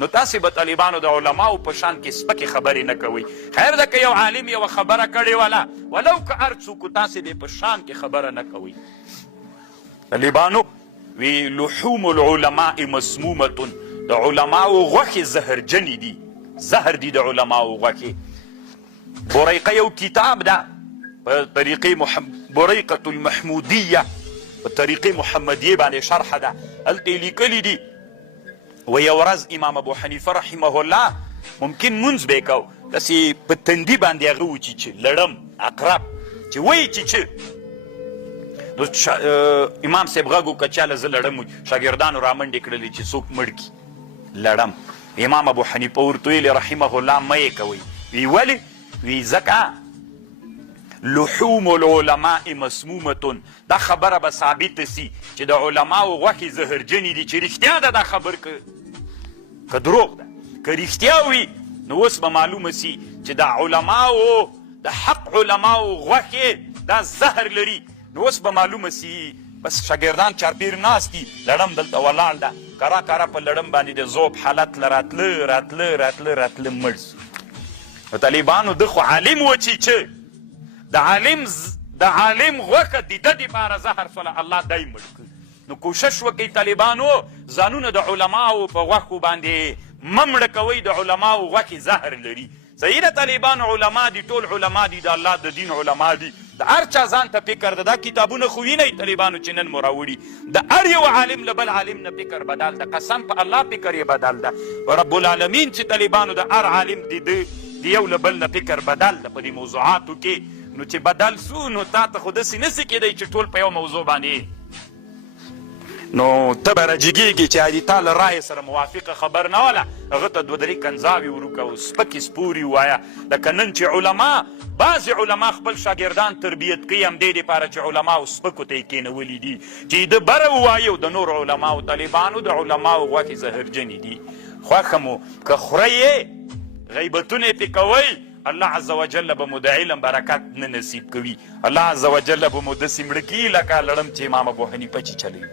نو تاسې به طالبانو د علماو په شان کې سپکې خبرې نه کوئ. خیر ده که یو عالم یوه خبره کړې وله ولو که هر څوک تاسې دې په شان کې خبره نه کوئ. طالبانو وی لحوم العلماء مسمومة، د علماو غوښې زهرجنې دي، زهر دي د علماو غوښې. بریقه یو کتاب ده په طریقې بریقة المحمودیه په طریقې محمدیې باندې شرحه ده، هلته یې لیکلي دي و یو ورځ امام ابو حنیفه رحمه الله ممکن مونځ به یې کو، داسې په تندي باندې هغه وچیچه لړم عقرب چې وایي چیچه. نو امام صاحب غږ وکړه چاله زه لړم شاګردانو رامنډې کړلې چې څوک مړ کي لړم. امام ابو حنیفه ورته ویلې رحمه الله مه یې کوئ. وی ولې؟ وی ځکه لحوم العلماء مسمومة، دا خبره به ثابته سي چې د علماو غوښې زهرجنې دي. چې رښتیا ده دا خبر که دروغ ده. که رښتیا وي نو اوس به معلومه سي چې د علماو د حق علماو غوښې دا زهر لري. نو اوس به معلومه سي بس شاګردان چارپیر ناست دي، لړم دلته ولاړ ده، کرا کرا په لړم باندې د ذوب حالت له راتله مړ سو. نو طالبانو ده خو عالم و چې د عالم غوښه د ده دپاره زهر سوله، الله دی مړ کړ. نو کوشش وکئ طالبانو ځانونه د علماو په غوښو باندې مه مړه کوئ، د علماو غوښې زهر لري. صحیح ده طالبانو علما دي، ټول علما دي، د الله د دین علما دي، د هر چا ځان ته فکر ده. دا کتابونه خو وینئ طالبانو چې نن مو راوړي، د هر یو عالم له بل عالم نه فکر بدل ده، قسم په الله فکر یې بدل ده. رب العالمین چې طالبانو د هر عالم د یو له بل نه فکر بدل ده په دې موضوعاتو کې. نو چې بدل سو نو تا ته خو داسې نسي کېدی چې ټول په یو موضوع باندې نو ته به راجګېږي چې هدي تا له رایې سره موافقه خبر نه وله، هغه ته دوه درې کنځاوې وروکه او سپکې سپورې ووایه. لکه نن چې علما بعضې علما خپل شاګردان تربیت کوي همدې دپاره چې علماو سپکو ته یې کېنولي دي چې د بره ووایي او د نورو علماو طالبانو د علماو غوښې زهرجنې دي. خوښه مو که خورئ یې غیبتونه یې پې کوئ، الله عز وجل به مو د علم برکت نه نصیب کوي. الله عز وجل به مو داسې مړه کي لکه لړم چې امام ابو حنیفه چې چلوي.